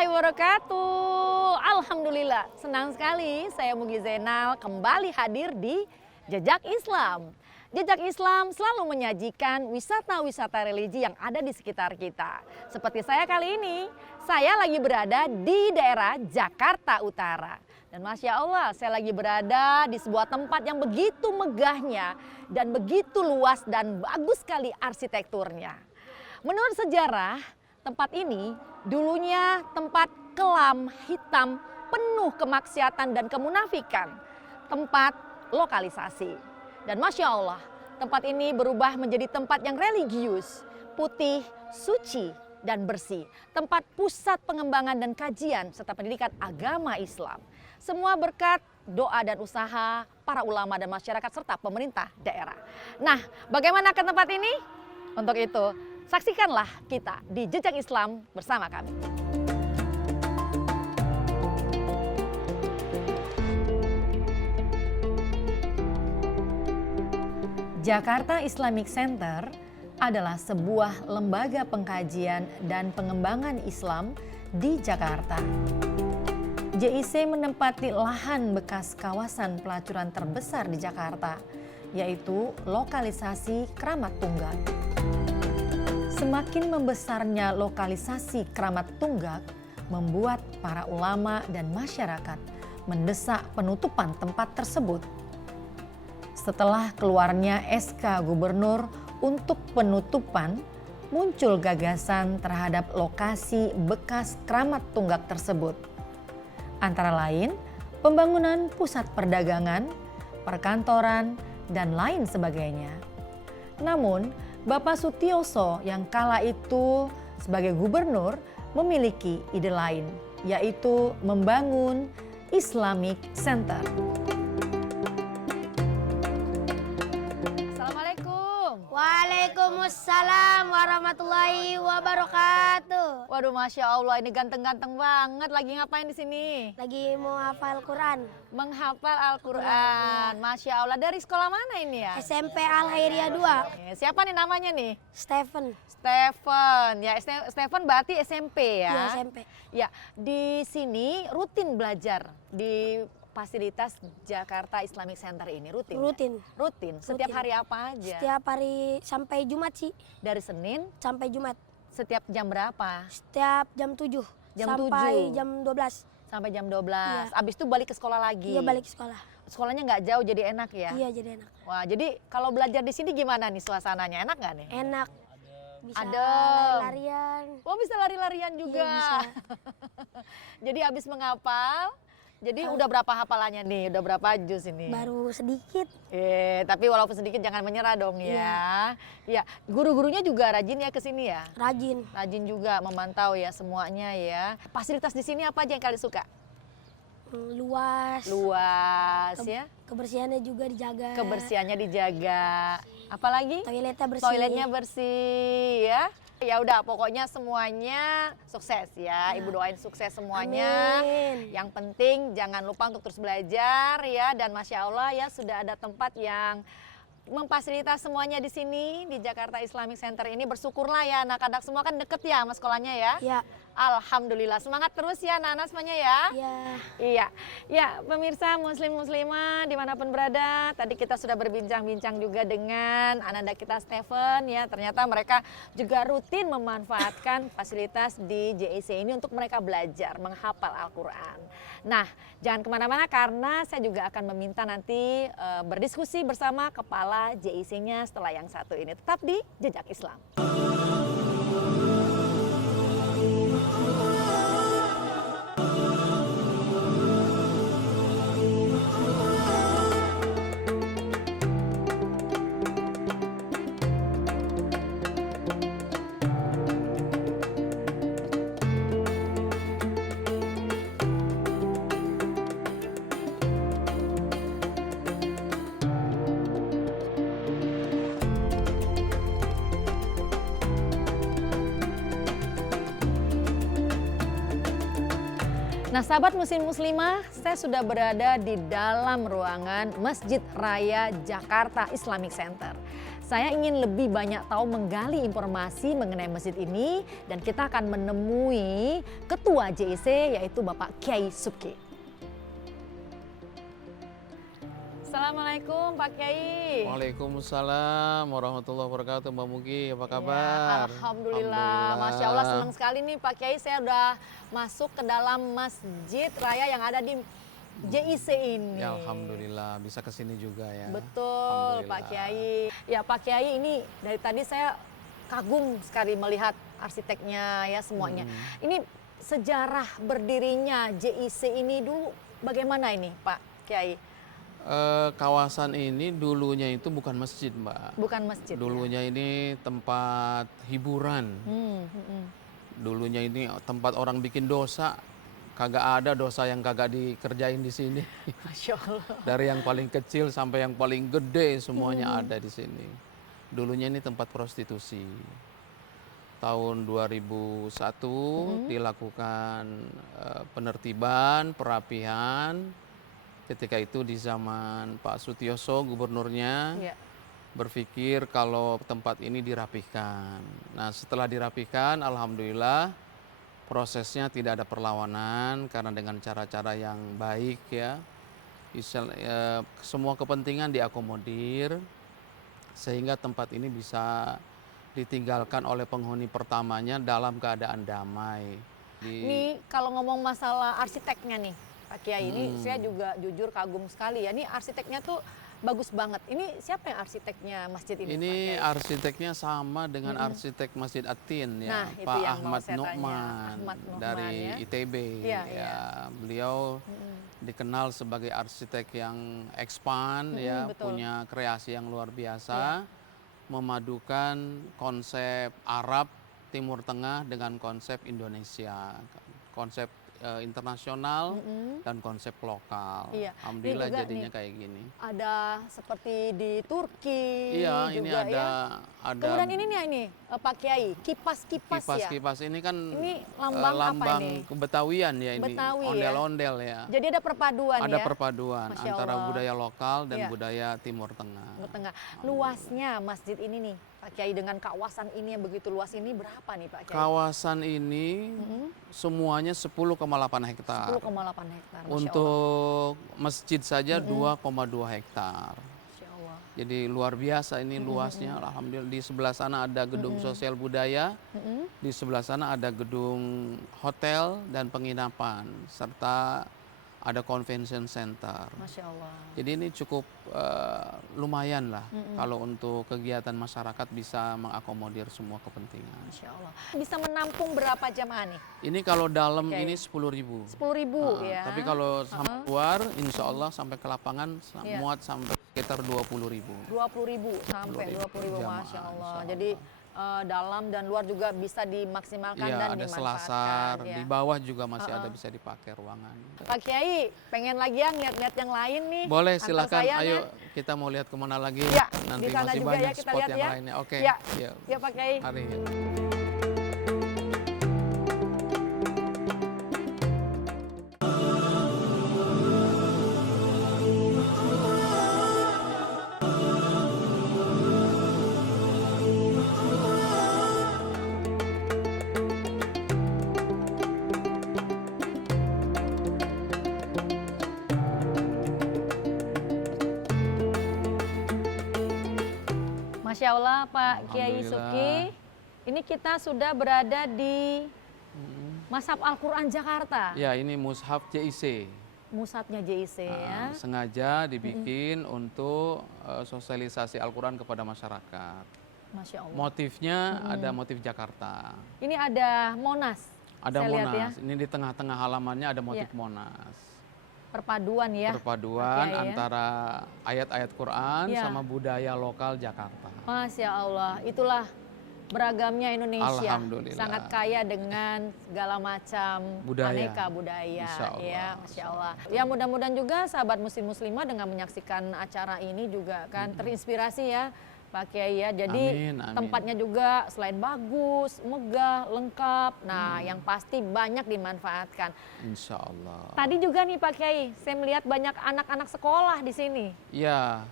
warahmatullahi wabarakatuh. Alhamdulillah, senang sekali saya Mugi Zainal kembali hadir di Jejak Islam. Jejak Islam selalu menyajikan wisata-wisata religi yang ada di sekitar kita. Seperti saya kali ini, saya lagi berada di daerah Jakarta Utara. Dan Masya Allah, saya lagi berada di sebuah tempat yang begitu megahnya dan begitu luas dan bagus sekali arsitekturnya. Menurut sejarah, tempat ini dulunya tempat kelam hitam penuh kemaksiatan dan kemunafikan. Tempat lokalisasi. Dan Masya Allah, tempat ini berubah menjadi tempat yang religius, putih, suci, dan bersih. Tempat pusat pengembangan dan kajian serta pendidikan agama Islam. Semua berkat doa dan usaha para ulama dan masyarakat serta pemerintah daerah. Nah, bagaimana ke tempat ini? Untuk itu, saksikanlah kita di Jejak Islam bersama kami. Jakarta Islamic Center adalah sebuah lembaga pengkajian dan pengembangan Islam di Jakarta. JIC menempati lahan bekas kawasan pelacuran terbesar di Jakarta, yaitu lokalisasi Kramat Tunggak. Semakin membesarnya lokalisasi Kramat Tunggak membuat para ulama dan masyarakat mendesak penutupan tempat tersebut. Setelah keluarnya SK Gubernur untuk penutupan, muncul gagasan terhadap lokasi bekas Kramat Tunggak tersebut. Antara lain, pembangunan pusat perdagangan, perkantoran, dan lain sebagainya. Namun, Bapak Sutioso yang kala itu sebagai gubernur memiliki ide lain, yaitu membangun Islamic Center. Assalamualaikum. Waalaikumsalam warahmatullahi wabarakatuh. Waduh, Masya Allah, ini ganteng-ganteng banget. Lagi ngapain di sini? Lagi mau hafal Quran. Menghafal Al-Quran. Masya Allah, dari sekolah mana ini ya? SMP Al Khairiyah 2. Siapa nih namanya nih? Stephen. Stephen, ya Stephen berarti SMP ya? Iya, SMP. Ya, di sini rutin belajar di fasilitas Jakarta Islamic Center ini rutin? Rutin. Rutin. Setiap Rutin. hari apa aja? Setiap hari sampai Jumat sih. Dari Senin Sampai Jumat. setiap jam berapa? Setiap jam 7 Jam sampai 7. jam 12. Sampai jam 12. Iya. Abis itu balik ke sekolah lagi? Iya, balik ke sekolah. Sekolahnya nggak jauh jadi enak ya? Iya, jadi enak. Wah, jadi kalau belajar di sini gimana nih suasananya? Enak nggak nih? Enak. Bisa Adem. lari-larian. Oh, bisa lari-larian juga. Iya, bisa. Jadi habis menghafal, jadi udah berapa hafalannya nih? Udah berapa juz ini? Baru sedikit. Tapi walaupun sedikit jangan menyerah dong ya. Iya, guru-gurunya juga rajin ya ke sini ya? Rajin. Rajin juga memantau ya semuanya ya. Fasilitas di sini apa aja yang kalian suka? Luas. Luas ya. Kebersihannya juga dijaga. Kebersihannya dijaga. Apalagi? Toiletnya bersih. Toiletnya bersih ya. Ya udah, pokoknya semuanya sukses ya. Ibu doain sukses semuanya. Amin. Yang penting jangan lupa untuk terus belajar ya. Dan Masya Allah ya, sudah ada tempat yang memfasilitas semuanya di sini di Jakarta Islamic Center ini. Bersyukurlah ya, anak-anak semua kan deket ya sama sekolahnya ya. Ya. Alhamdulillah, semangat terus ya anak-anak semuanya ya. Ya. Iya, ya pemirsa muslim-muslimah dimanapun berada, tadi kita sudah berbincang-bincang juga dengan anak-anak kita Stephen ya. Ternyata mereka juga rutin memanfaatkan fasilitas di JIC ini untuk mereka belajar menghafal Al-Quran. Nah, jangan kemana-mana karena saya juga akan meminta nanti berdiskusi bersama kepala JIC-nya setelah yang satu ini. Tetap di Jejak Islam. Nah, sahabat muslim muslimah, saya sudah berada di dalam ruangan Masjid Raya Jakarta Islamic Center. Saya ingin lebih banyak tahu menggali informasi mengenai masjid ini dan kita akan menemui Ketua JIC yaitu Bapak Kiai Subki. Assalamualaikum Pak Kiai. Waalaikumsalam warahmatullahi wabarakatuh. Mbak Mugi, apa Ya, kabar? Alhamdulillah, Masya Allah senang sekali nih Pak Kiai, saya udah masuk ke dalam masjid raya yang ada di JIC ini. Ya, Alhamdulillah bisa ke sini juga ya. Betul Pak Kiai. Ya Pak Kiai, ini dari tadi saya kagum sekali melihat arsiteknya ya semuanya. Ini sejarah berdirinya JIC ini dulu bagaimana ini Pak Kiai? Kawasan ini dulunya itu bukan masjid, Mbak. Bukan masjid. Dulunya ini tempat hiburan. Dulunya ini tempat orang bikin dosa. Kagak ada dosa yang kagak dikerjain di sini. Masya Allah. Dari yang paling kecil sampai yang paling gede semuanya ada di sini. Dulunya ini tempat prostitusi. Tahun 2001 dilakukan penertiban, perapihan. Ketika itu di zaman Pak Sutioso gubernurnya Ya. berpikir kalau tempat ini dirapihkan. Nah setelah dirapihkan alhamdulillah prosesnya tidak ada perlawanan karena dengan cara-cara yang baik ya. Semua kepentingan diakomodir sehingga tempat ini bisa ditinggalkan oleh penghuni pertamanya dalam keadaan damai. Ini kalau ngomong masalah arsiteknya nih Pak Kiai, ini saya juga jujur kagum sekali ya. Ini arsiteknya tuh bagus banget. Ini siapa yang arsiteknya masjid ini? Ini Pak Kiai? arsiteknya sama dengan arsitek Masjid Atin Nah, ya, itu Pak yang mau Ahmad saya tanya. Nu'man Ahmad Nu'man, dari ya. ITB. Iya, Ya, iya. beliau dikenal sebagai arsitek yang expand ya, betul. punya kreasi yang luar biasa, memadukan konsep Arab Timur Tengah dengan konsep Indonesia, konsep internasional dan konsep lokal. Iya. Alhamdulillah Ini juga jadinya nih, kayak gini. ada seperti di Turki Iya, juga ini ya. ada Kemudian ini nih ini Pak Kiai, kipas-kipas ya. kipas ini kan Ini lambang apa lambang ini? Kebetawian ya ini, Betawi ya. ondel-ondel ya. Jadi ada perpaduan Ada ya. perpaduan Masya antara Allah. budaya lokal dan Iya. budaya Timur Tengah. Timur Tengah. Luasnya masjid ini nih Pak Kiai, dengan kawasan ini yang begitu luas ini berapa nih Pak Kiai? Kawasan ini semuanya 10,8 hektar. 10,8 hektar. Masya Allah. Untuk masjid saja 2,2 hektar. Masya Allah. Jadi luar biasa ini luasnya. Alhamdulillah di sebelah sana ada gedung sosial budaya, di sebelah sana ada gedung hotel dan penginapan serta ada convention center. Masya Allah. Jadi ini cukup lumayan lah kalau untuk kegiatan masyarakat bisa mengakomodir semua kepentingan. Masya Allah. Bisa menampung berapa jamaah nih? Ini kalau dalam Oke. ini 10.000. 10.000 ya. Tapi kalau sampai luar, insya Allah sampai ke lapangan Iya. muat sampai sekitar 20.000. 20.000 sampai 20.000, jamaah, Masya Allah. insya Allah. Jadi dalam dan luar juga bisa dimaksimalkan Iya, dan ada dimanfaatkan. selasar, Ya. di bawah juga masih ada bisa dipakai ruangan. Pak Kiai, pengen lagi ya ngeliat-ngeliat yang lain nih. Boleh Antar silakan, saya, ayo Nah. kita mau lihat kemana lagi. Ya, Nanti di sana masih juga banyak ya kita spot lihat yang ya. lainnya. Oke, Ya. yuk. Ya Pak Kiai. Mari. Masya Allah Pak Kiai Alhamdulillah. Subki. Ini kita sudah berada di Mashab Al-Quran Jakarta. Ya, ini mushaf JIC. Musabnya JIC ya. Sengaja dibikin untuk sosialisasi Al-Quran kepada masyarakat. Masya Allah. Motifnya ada motif Jakarta. Ini ada Monas. Ada saya lihat Monas. ya. Ini di tengah-tengah halamannya ada motif Iya. Monas. Perpaduan ya. Perpaduan Pak Kiai ya. antara ayat-ayat Quran Iya. sama budaya lokal Jakarta. Masya Allah, itulah beragamnya Indonesia. Alhamdulillah. Sangat kaya dengan segala macam Budaya. aneka budaya. Insya Allah, Ya, Masya Allah. Ya mudah-mudahan juga sahabat muslimah dengan menyaksikan acara ini juga kan terinspirasi ya Pak Kiai ya. Jadi Amin, amin. tempatnya juga selain bagus, megah, lengkap. Nah yang pasti banyak dimanfaatkan. Insya Allah. Tadi juga nih Pak Kiai, saya melihat banyak anak-anak sekolah di sini. Ya,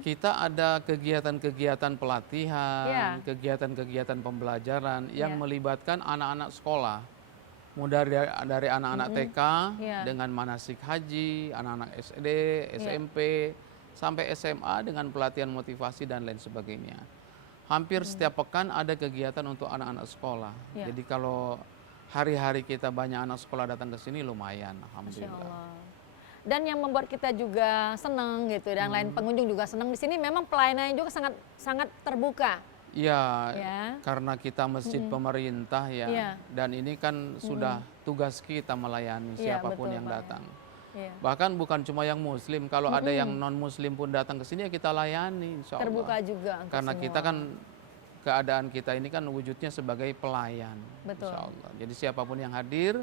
Kita ada kegiatan-kegiatan pelatihan, Ya. kegiatan-kegiatan pembelajaran yang Ya. melibatkan anak-anak sekolah. Mulai dari anak-anak TK Ya. dengan manasik haji, anak-anak SD, Ya. SMP, sampai SMA dengan pelatihan motivasi dan lain sebagainya. Hampir setiap pekan ada kegiatan untuk anak-anak sekolah. Ya. Jadi kalau hari-hari kita banyak anak sekolah datang ke sini lumayan, Masya alhamdulillah. Allah. Dan yang membuat kita juga senang gitu dan lain pengunjung juga senang di sini memang pelayanannya juga sangat sangat terbuka. Ya, Ya. karena kita masjid pemerintah ya, Iya. dan ini kan sudah tugas kita melayani Iya, siapapun betul, yang Pak. datang. Iya. Bahkan bukan cuma yang muslim, kalau ada yang non muslim pun datang ke sini ya kita layani, insya Allah. Terbuka juga untuk Karena semua. kita kan keadaan kita ini kan wujudnya sebagai pelayan, Betul. insya Allah. Jadi siapapun yang hadir,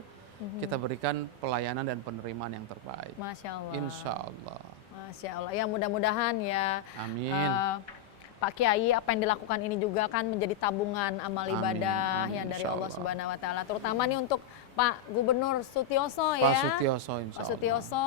kita berikan pelayanan dan penerimaan yang terbaik, Masya Allah. insya Allah. Masya Allah. Ya mudah-mudahan ya Amin. Pak Kiai apa yang dilakukan ini juga kan menjadi tabungan amal Amin, ibadah amin, yang dari insya Allah Allah. Subhanahu Wa Taala. Terutama nih untuk Pak Gubernur Sutioso Pak ya. Sutioso, insya Pak Allah. Sutioso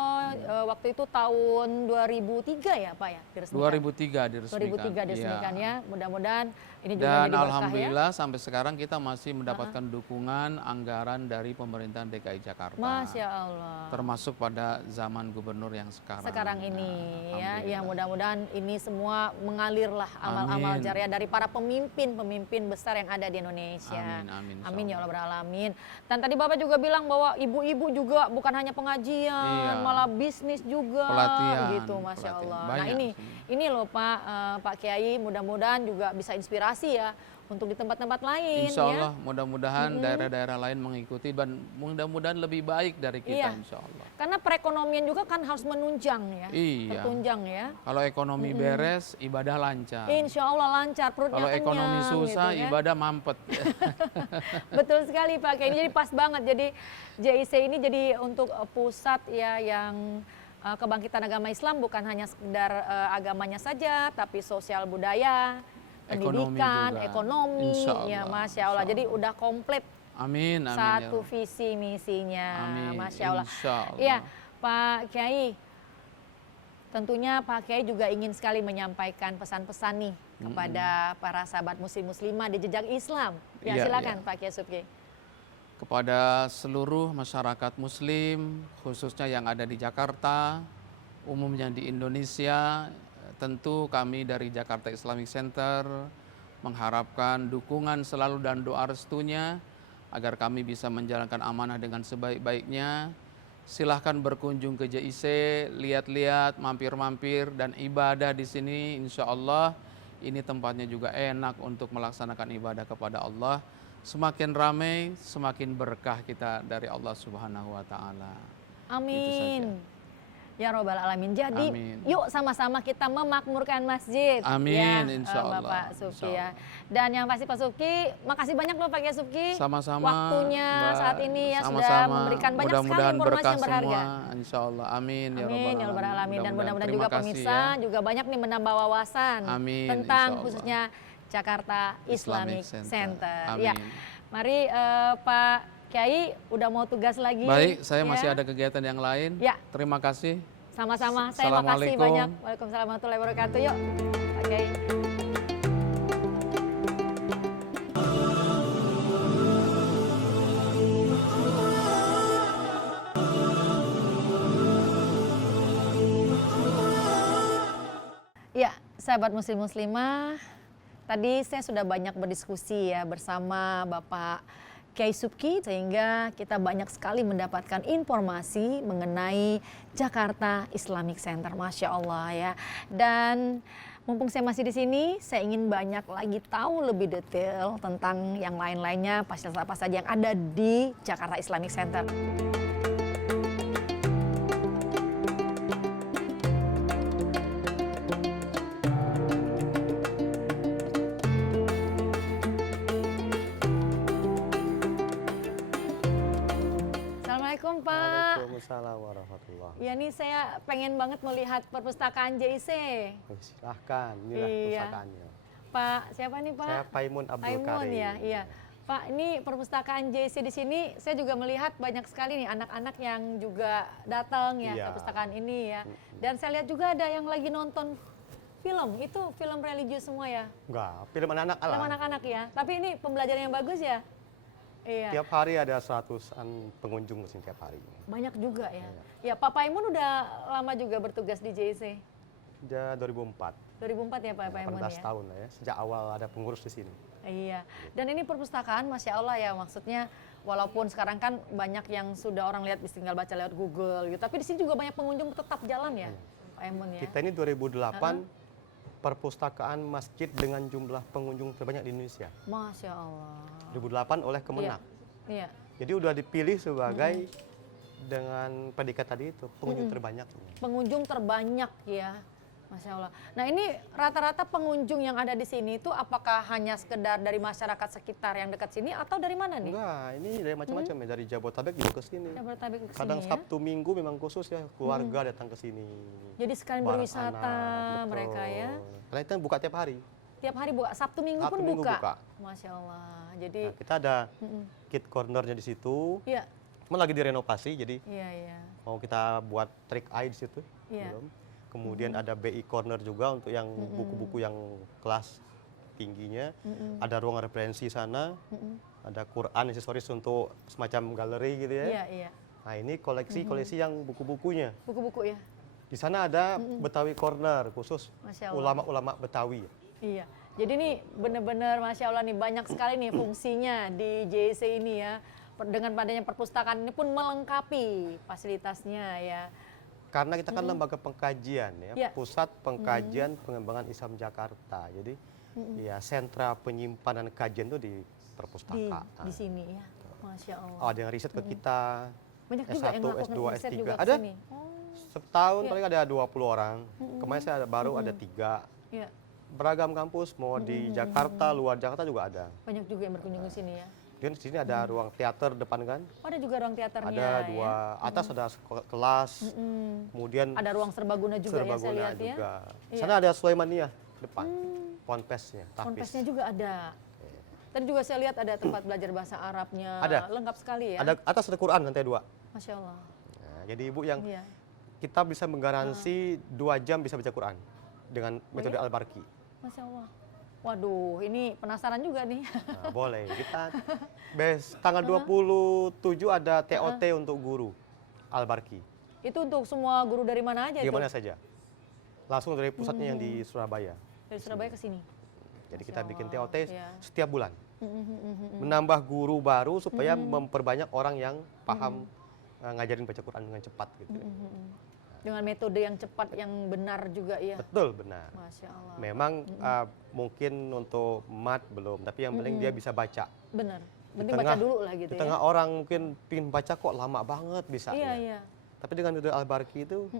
waktu itu tahun 2003 ya Pak ya diresmikan. 2003 diresmikan. 2003 diresmikan Iya. ya. Mudah-mudahan ini juga Dan jadi berkah ya. alhamdulillah sampai sekarang kita masih mendapatkan dukungan anggaran dari pemerintahan DKI Jakarta. Masya Allah. Termasuk pada zaman gubernur yang sekarang. Sekarang ini ya, alhamdulillah. mudah-mudahan ini semua mengalirlah amal-amal Amin. jariah dari para pemimpin besar yang ada di Indonesia. Amin, amin, insya Amin ya Allah. Allah beralamin. Dan tadi Bapak juga bilang bahwa ibu-ibu juga bukan hanya pengajian, Iya. malah bisnis juga, Pelatihan, gitu, masya pelatihan. Allah. Banyak Nah ini loh Pak Kiai, mudah-mudahan juga bisa inspirasi ya untuk di tempat-tempat lain. Insya ya. Allah mudah-mudahan daerah-daerah lain mengikuti dan mudah-mudahan lebih baik dari kita, Iya. insya Allah. Karena perekonomian juga kan harus menunjang ya, Iya. tertunjang ya. Kalau ekonomi beres, ibadah lancar. Insya Allah lancar, perutnya Kalau ekonomi kenyang, susah, gitu, ya. ibadah mampet. Betul sekali Pak Kiai, ini jadi pas banget. Jadi JIC ini jadi untuk pusat ya yang kebangkitan agama Islam bukan hanya sekedar agamanya saja, tapi sosial budaya, Ekonomi pendidikan, juga. ekonomi, Insya ya Allah, Masya Allah. insya Jadi udah komplit Amin, amin. satu ya. visi misinya, Amin, Masya Allah. insya Allah. Iya Pak Kiai, tentunya Pak Kiai juga ingin sekali menyampaikan pesan-pesan nih kepada para sahabat muslim-muslimah di jejak Islam. Ya Iya, silakan iya. Pak Kiai Subki. Kepada seluruh masyarakat muslim, khususnya yang ada di Jakarta, umumnya di Indonesia, tentu kami dari Jakarta Islamic Center mengharapkan dukungan selalu dan doa restunya agar kami bisa menjalankan amanah dengan sebaik-baiknya. Silahkan berkunjung ke JIC, lihat-lihat, mampir-mampir, dan ibadah di sini insya Allah ini tempatnya juga enak untuk melaksanakan ibadah kepada Allah. Semakin ramai, semakin berkah kita dari Allah Subhanahu wa Ta'ala. Amin. Ya Robbal Alamin. Jadi Amin. yuk sama-sama kita memakmurkan masjid. Amin, ya, insya Allah. Bapak Subki Insya ya. Dan yang pasti Pak Subki, makasih banyak loh Pak Kiai Subki. Sama-sama. Waktunya Mbak. saat ini ya sudah Sama-sama. memberikan banyak sekali Mudah-mudahan informasi berkah yang berharga. semua, insya Allah. Amin. Amin ya Rabbal Alamin. Dan mudah-mudahan juga Terima kasih pemirsa ya. juga banyak nih menambah wawasan Amin, tentang insya Allah. khususnya Jakarta Islamic, Center. Amin. Ya, mari Pak Kiai udah mau tugas lagi. Baik, saya masih ya. ada kegiatan yang lain. Ya. Terima kasih. Sama-sama, saya makasih Assalamualaikum. banyak. Waalaikumsalam warahmatullahi wabarakatuh. Yuk, Pak Kiai. Ya, sahabat muslim muslimah, tadi saya sudah banyak berdiskusi ya bersama Bapak Kiai Subki sehingga kita banyak sekali mendapatkan informasi mengenai Jakarta Islamic Center, Masya Allah ya. Dan mumpung saya masih di sini, saya ingin banyak lagi tahu lebih detail tentang yang lain-lainnya, fasilitas apa saja yang ada di Jakarta Islamic Center. Assalamualaikum Pak. Waalaikumsalam warahmatullahi Ya nih saya pengen banget melihat perpustakaan JIC. wabarakatuh. Silahkan, inilah Iya. perpustakaannya. Pak, siapa nih Pak? Saya Paimun Abdul Paimun Karim. ya, iya. Pak, ini perpustakaan JIC di sini saya juga melihat banyak sekali nih anak-anak yang juga datang ya ke Iya. perpustakaan ini ya. Dan saya lihat juga ada yang lagi nonton film, itu film religius semua ya? Enggak, film anak-anak Film lah. anak-anak ya? Tapi ini pembelajaran yang bagus ya? Iya. Tiap hari ada 100-an pengunjung sini tiap hari. Banyak juga ya. Iya. Ya, Pak Paimun udah lama juga bertugas di JIC. Sejak 2004. 2004 ya Pak Paimun 18 ya. tahun lah ya, sejak awal ada pengurus di sini. Iya. Dan ini perpustakaan, masya Allah ya, maksudnya walaupun sekarang kan banyak yang sudah orang lihat tinggal baca lewat Google gitu, tapi di sini juga banyak pengunjung tetap jalan ya, Pak Paimun ya. Kita ini 2008 perpustakaan masjid dengan jumlah pengunjung terbanyak di Indonesia. Masya Allah. 2008 oleh Kemenak. Iya. Jadi udah dipilih sebagai dengan predikat tadi itu pengunjung terbanyak. Pengunjung terbanyak ya. Masya Allah. Nah ini rata-rata pengunjung yang ada di sini itu apakah hanya sekedar dari masyarakat sekitar yang dekat sini atau dari mana nih? Enggak, ini dari macam-macam ya, dari Jabodetabek juga ke sini. Jabodetabek ke Kadang sini ya. Sabtu Minggu memang khusus ya, keluarga datang ke sini. Jadi sekalian Bareng berwisata anak, mereka betul. ya. Karena itu buka tiap hari. Tiap hari buka, Sabtu Minggu Sabtu pun Minggu buka. buka. Masya Allah. Jadi, Nah, kita ada kid cornernya di situ. iya, Cuma lagi direnovasi, jadi iya, iya. mau kita buat trick eye di situ. Iya. Belum. Kemudian ada BI corner juga untuk yang buku-buku yang kelas tingginya. Ada ruang referensi sana. Ada Quran aksesoris untuk semacam galeri gitu ya. Iya, iya. Nah ini koleksi-koleksi yang buku-bukunya. Buku-buku ya. Di sana ada Betawi Corner khusus Masya Allah. ulama-ulama Betawi. Iya. Jadi ini benar-benar Masya Allah nih banyak sekali nih fungsinya di JIC ini ya. Dengan adanya perpustakaan ini pun melengkapi fasilitasnya ya. Karena kita kan lembaga pengkajian ya, Ya. Pusat Pengkajian Pengembangan Islam Jakarta. Jadi ya sentra penyimpanan kajian itu di perpustakaan. Di sini ya. Masya Allah. Oh, ada yang riset ke kita. Banyak juga S1, yang melakukan S2, riset S3. juga ke Ada? sini. Oh, Setahun Ya. paling ada 20 orang. Kemarin saya baru ada 3. iya. Beragam kampus, mau di Jakarta, luar Jakarta juga ada. Banyak juga yang berkunjung ke sini ya. Dan di sini ada ruang teater depan kan. Oh, ada juga ruang teaternya Ada dua, atas ada kelas, kemudian Ada ruang serbaguna juga ya saya serbaguna lihat ya. juga. Iya. Sana ada Sulaimaniyah depan, ponpesnya, tahfiz. Ponpesnya juga ada. Tadi juga saya lihat ada tempat belajar bahasa Arabnya. Ada. Lengkap sekali ya. Ada atas ada Quran lantai 2. Masya Allah. Nah, jadi ibu yang Iya. kita bisa menggaransi 2 jam bisa baca Quran dengan metode iya? Al-Barki. Masya Allah. Waduh, ini penasaran juga nih. Nah, boleh kita tanggal 27 ada TOT untuk guru Al-Barki. Itu untuk semua guru dari mana aja Di itu? mana saja. Langsung dari pusatnya yang di Surabaya. Dari Surabaya ke sini. Jadi kita Masya bikin Allah, TOT iya. setiap bulan. Menambah guru baru supaya memperbanyak orang yang paham ngajarin baca Quran dengan cepat gitu. Dengan metode yang cepat, yang benar juga ya. Betul, benar. Masya Allah. Memang mungkin untuk mat belum, tapi yang penting dia bisa baca. Benar. Di Penting baca dulu lah gitu di ya. tengah orang mungkin pingin baca kok lama banget bisa. Iya, iya. Tapi dengan metode Al-Barki itu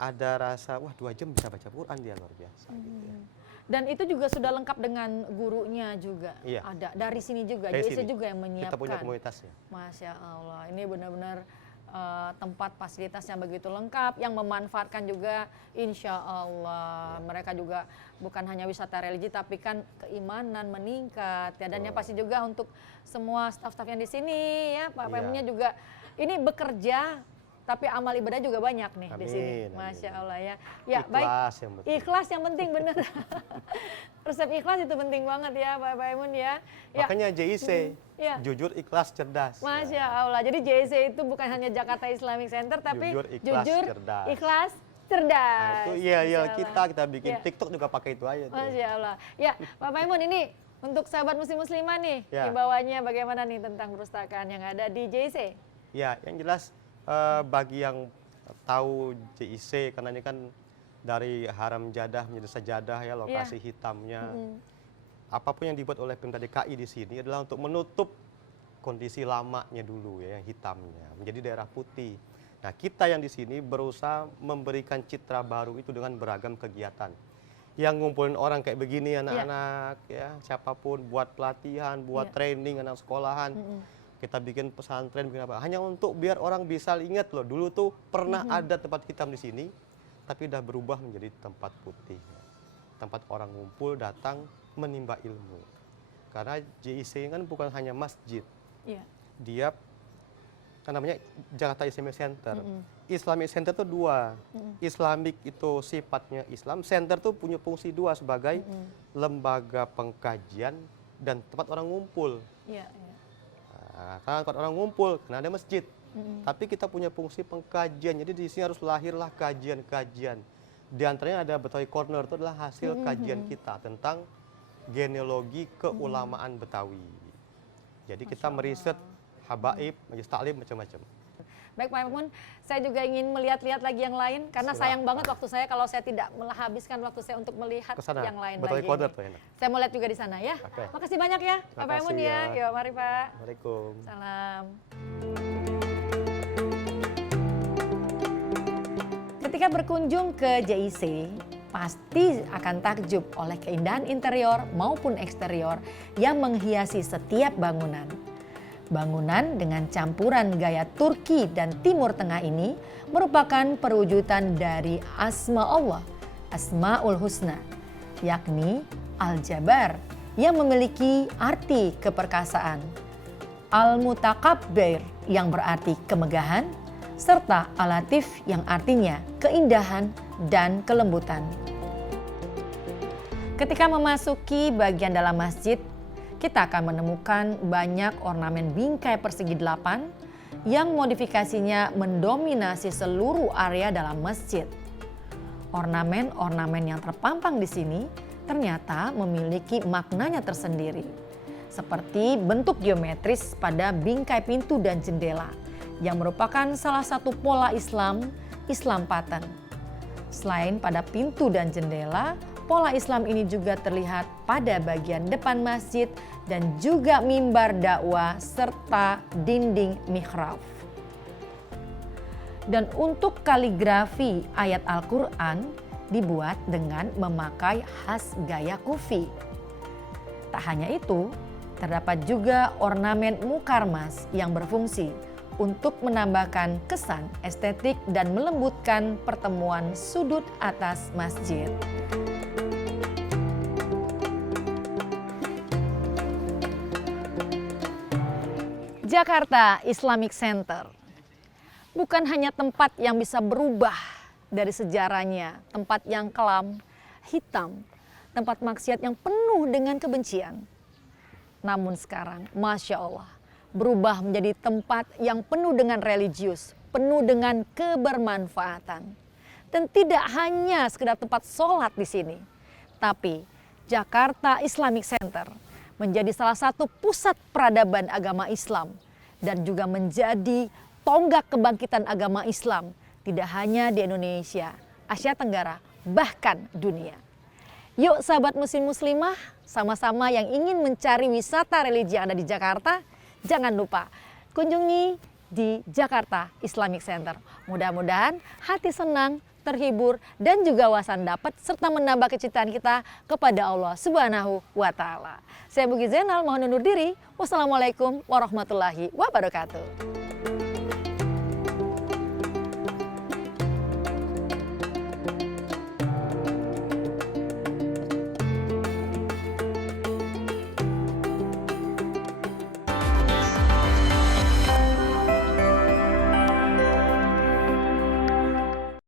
ada rasa, wah 2 jam bisa baca Quran dia luar biasa. Gitu ya. Dan itu juga sudah lengkap dengan gurunya juga. Iya. Ada dari sini juga. Dari JIC sini. juga yang menyiapkan. Kita punya komunitasnya. Masya Allah, ini benar-benar tempat fasilitasnya begitu lengkap, yang memanfaatkan juga insya Allah. Mereka juga bukan hanya wisata religi, tapi kan keimanan meningkat. Ya. Dan yang pasti juga untuk semua staf-staf yang di sini, ya Pak Iya. Pemnya juga ini bekerja, tapi amal ibadah juga banyak nih di sini. Amin, Masya amin. Allah ya. Ya Ikhlas yang penting. Ikhlas yang penting bener. Resep ikhlas itu penting banget ya Pak Paimun ya. Ya. Makanya JIC, Iya. jujur, ikhlas, cerdas. Masya Allah. Jadi JIC itu bukan hanya Jakarta Islamic Center, tapi Jujur, ikhlas, cerdas. ikhlas, cerdas. Nah, itu iya Masya Allah. kita bikin Iya. TikTok juga pakai itu aja tuh. Masya Allah. Ya, Pak Paimun ini untuk sahabat muslim-muslimah nih, Ya. himbauannya bagaimana nih tentang perpustakaan yang ada di JIC? Ya, yang jelas bagi yang tahu JIC, karena ini kan dari Haram Jadah menjadi Sajadah ya, lokasi hitamnya. Apapun yang dibuat oleh Pemda DKI di sini adalah untuk menutup kondisi lamanya dulu ya, yang hitamnya, menjadi daerah putih. Nah, kita yang di sini berusaha memberikan citra baru itu dengan beragam kegiatan. Yang ngumpulin orang kayak begini anak-anak ya, siapapun buat pelatihan, buat training anak sekolahan. Kita bikin pesantren, bikin apa? Hanya untuk biar orang bisa ingat loh, dulu tuh pernah ada tempat hitam di sini, tapi udah berubah menjadi tempat putih. Tempat orang ngumpul, datang, menimba ilmu. Karena JIC kan bukan hanya masjid, Iya. dia kan namanya Jakarta Islamic Center. Islamic Center itu dua. Islamic itu sifatnya Islam, center tuh punya fungsi dua sebagai lembaga pengkajian dan tempat orang ngumpul. Iya, iya. Nah, karena tempat orang ngumpul, karena ada masjid. Tapi kita punya fungsi pengkajian, jadi di sini harus lahirlah kajian-kajian. Di antaranya ada Betawi Corner, itu adalah hasil kajian kita tentang genealogi keulamaan Betawi. Jadi kita meriset habaib, majelis taklim, macam-macam. Baik Pak Emun, saya juga ingin melihat-lihat lagi yang lain karena sayang banget waktu saya kalau saya tidak menghabiskan waktu saya untuk melihat Kesana, yang lain Betawi lagi. Corner tuh enak. Saya mau lihat juga di sana ya. Oke. Makasih banyak ya Pak Makasih Emun ya. ya. Yuk mari Pak. Assalamualaikum. Salam. Ketika berkunjung ke JIC, pasti akan takjub oleh keindahan interior maupun eksterior yang menghiasi setiap bangunan. Bangunan dengan campuran gaya Turki dan Timur Tengah ini merupakan perwujudan dari asma Allah, Asmaul Husna, yakni Al-Jabar yang memiliki arti keperkasaan, Al-Mutakabbir yang berarti kemegahan, serta Al-Latif yang artinya keindahan dan kelembutan. Ketika memasuki bagian dalam masjid, kita akan menemukan banyak ornamen bingkai persegi 8 yang modifikasinya mendominasi seluruh area dalam masjid. Ornamen-ornamen yang terpampang di sini ternyata memiliki maknanya tersendiri, seperti bentuk geometris pada bingkai pintu dan jendela yang merupakan salah satu pola Islam, Islam pattern. Selain pada pintu dan jendela, pola Islam ini juga terlihat pada bagian depan masjid dan juga mimbar dakwah serta dinding mihrab. Dan untuk kaligrafi ayat Al-Quran dibuat dengan memakai khas gaya Kufi. Tak hanya itu, terdapat juga ornamen mukarmas yang berfungsi untuk menambahkan kesan estetik dan melembutkan pertemuan sudut atas masjid. Jakarta Islamic Center bukan hanya tempat yang bisa berubah dari sejarahnya, tempat yang kelam, hitam, tempat maksiat yang penuh dengan kebencian. Namun sekarang, Masya Allah, berubah menjadi tempat yang penuh dengan religius, penuh dengan kebermanfaatan. Dan tidak hanya sekedar tempat sholat di sini, tapi Jakarta Islamic Center menjadi salah satu pusat peradaban agama Islam dan juga menjadi tonggak kebangkitan agama Islam tidak hanya di Indonesia, Asia Tenggara, bahkan dunia. Yuk sahabat muslim muslimah, sama-sama yang ingin mencari wisata religi yang ada di Jakarta, jangan lupa kunjungi di Jakarta Islamic Center. Mudah-mudahan hati senang, terhibur, dan juga wawasan dapat serta menambah kecintaan kita kepada Allah Subhanahu wa Ta'ala. Saya Mugi Zainal, mohon undur diri. Wassalamualaikum warahmatullahi wabarakatuh.